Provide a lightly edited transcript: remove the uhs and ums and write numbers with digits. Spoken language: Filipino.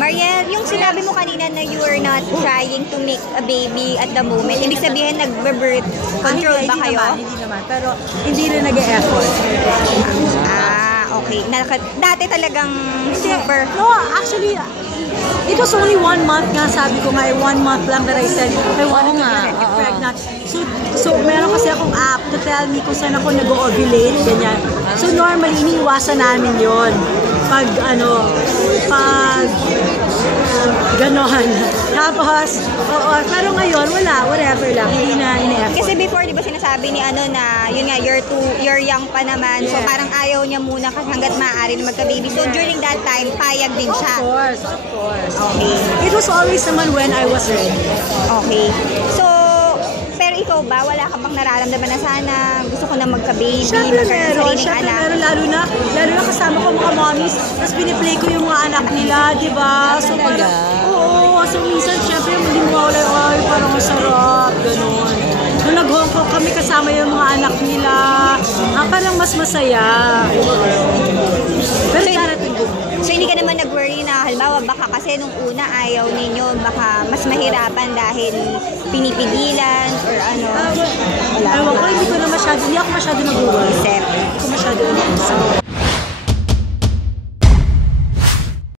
Mariel, yung sinabi mo kanina na you are not trying to make a baby at the moment, ibig sabihin nagbe-birth control ba kayo? Hindi naman, pero hindi rin nag-e-effort. Okay. Dati talagang super. No, actually, it was only 1 month nga, sabi ko nga, 1 month lang that I said I wanted to get pregnant. So meron kasi akong app to tell me kung saan ako nag-ovulate, ganyan. So normally, iniiwasan namin yon pag ganon. Tapos, pero ngayon, whatever lang, hindi na ine-effort. Kasi before, di ba sinasabi ni na, yun nga, you're young pa naman, so parang ayaw niya muna kasi hanggat maaari na magka-baby. So during that time, payag din siya. Of course. Okay. It was always naman when I was ready. Okay. So, pero ikaw ba, wala ka bang nararamdaman na sana gusto ko na magka-baby, Siyempre magkaroon ng meron, anak? lalo na kasama ko mga mommies, tapos piniplay ko yung mga anak nila, di ba? So parang, so minsan syempre hindi mo mawala, ay parang masarap, gano'n. Nung nag-Hong Kong kami kasama yung mga anak nila, parang mas masaya. Pero darating din. So hindi ka naman nag-worry na halimbawa baka kasi nung una ayaw ninyo baka mas mahirapan dahil pinipigilan or ano? Ewan ko, hindi ako masyado nag-worry. Except. Hindi ko masyado nag-worry.